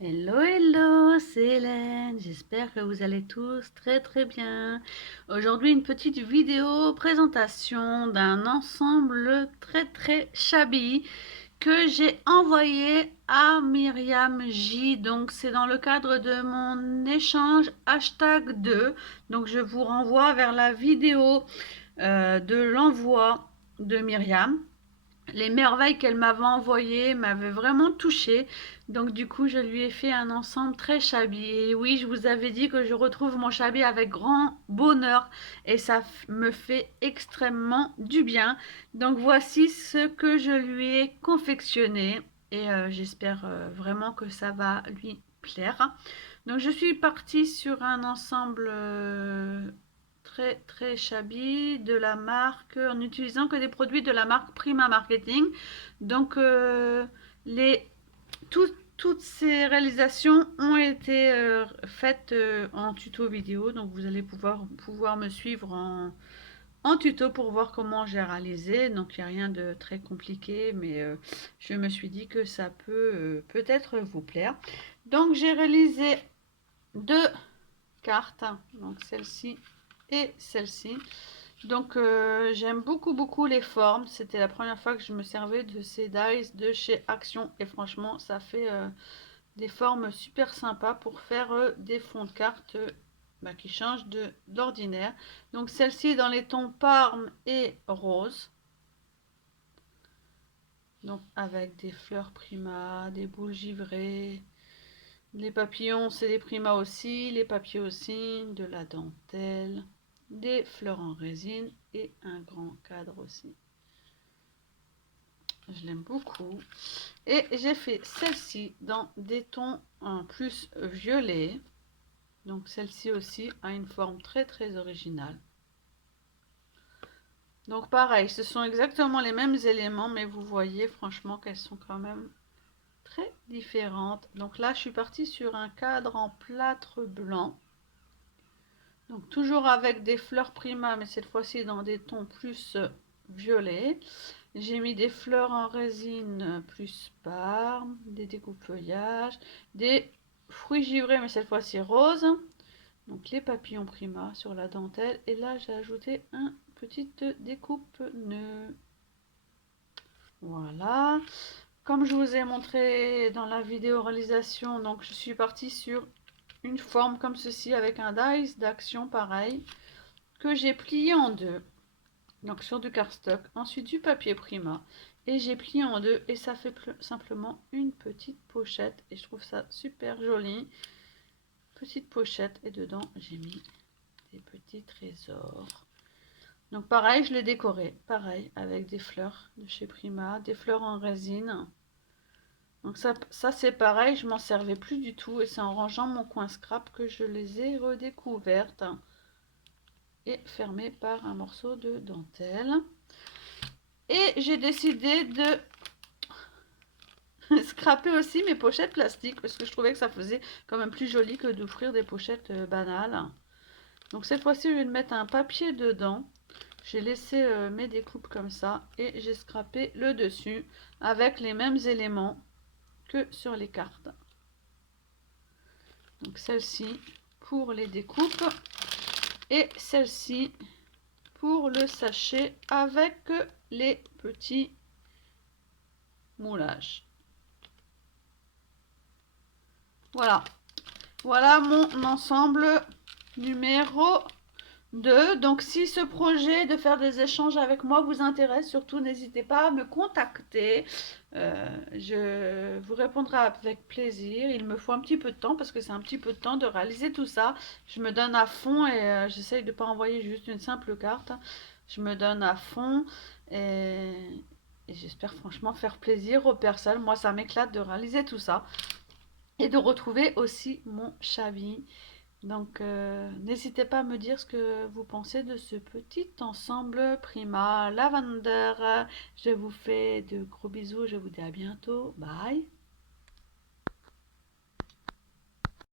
Hello, hello, c'est Hélène. J'espère que vous allez tous très bien. Aujourd'hui, une petite vidéo présentation d'un ensemble très shabby que j'ai envoyé à Myriam J. Donc, c'est dans le cadre de mon échange hashtag 2. Donc, je vous renvoie vers la vidéo de l'envoi de Myriam. Les merveilles qu'elle m'avait envoyées m'avaient vraiment touchée. Donc du coup, je lui ai fait un ensemble très shabby. Et oui, je vous avais dit que je retrouve mon shabby avec grand bonheur. Et ça me fait extrêmement du bien. Donc voici ce que je lui ai confectionné. Et j'espère vraiment que ça va lui plaire. Donc je suis partie sur un ensemble très shabby de la marque en utilisant que des produits de la marque Prima Marketing. Donc les toutes ces réalisations ont été faites en tuto vidéo, donc vous allez pouvoir me suivre en tuto pour voir comment j'ai réalisé. Donc il n'y a rien de très compliqué, mais je me suis dit que ça peut peut-être vous plaire. Donc j'ai réalisé deux cartes, donc celle-ci et celle-ci. Donc j'aime beaucoup les formes. C'était la première fois que je me servais de ces dies de chez Action et franchement ça fait des formes super sympas pour faire des fonds de cartes qui changent d'ordinaire. Donc celle-ci est dans les tons parme et rose. Donc avec des fleurs prima, des boules givrées, les papillons c'est des primas aussi, les papiers aussi, de la dentelle, des fleurs en résine et un grand cadre aussi. Je l'aime beaucoup. Et j'ai fait celle-ci dans des tons en plus violet. Donc celle-ci aussi a une forme très originale. Donc pareil, ce sont exactement les mêmes éléments, mais vous voyez franchement qu'elles sont quand même très différentes. Donc là, je suis partie sur un cadre en plâtre blanc. Donc toujours avec des fleurs prima, mais cette fois-ci dans des tons plus violets. J'ai mis des fleurs en résine plus parme, des découpes feuillages, des fruits givrés, mais cette fois-ci rose. Donc les papillons prima sur la dentelle. Et là, j'ai ajouté un petite découpe nœud. Voilà. Comme je vous ai montré dans la vidéo réalisation, donc je suis partie sur une forme comme ceci avec un dies d'action pareil que j'ai plié en deux. Donc sur du cardstock, ensuite du papier prima et j'ai plié en deux et ça fait simplement une petite pochette et je trouve ça super joli. Petite pochette et dedans j'ai mis des petits trésors. Donc pareil, je l'ai décoré, pareil, avec des fleurs de chez Prima, des fleurs en résine. Donc ça c'est pareil, je m'en servais plus du tout et c'est en rangeant mon coin scrap que je les ai redécouvertes et fermées par un morceau de dentelle. Et j'ai décidé de scraper aussi mes pochettes plastiques parce que je trouvais que ça faisait quand même plus joli que d'offrir des pochettes banales. Donc cette fois-ci, je vais mettre un papier dedans. J'ai laissé mes découpes comme ça et j'ai scrapé le dessus avec les mêmes éléments que sur les cartes. Donc celle-ci pour les découpes et celle-ci pour le sachet avec les petits moulages. Voilà. Voilà mon ensemble numéro 2. Donc si ce projet de faire des échanges avec moi vous intéresse, surtout n'hésitez pas à me contacter. Je vous répondrai avec plaisir. Il me faut un petit peu de temps parce que c'est un petit peu de temps de réaliser tout ça. Je me donne à fond et j'essaye de ne pas envoyer juste une simple carte. Je me donne à fond et j'espère franchement faire plaisir aux personnes. Moi ça m'éclate de réaliser tout ça et de retrouver aussi mon shabby. Donc n'hésitez pas à me dire ce que vous pensez de ce petit ensemble Prima Lavender. Je vous fais de gros bisous, je vous dis à bientôt. Bye.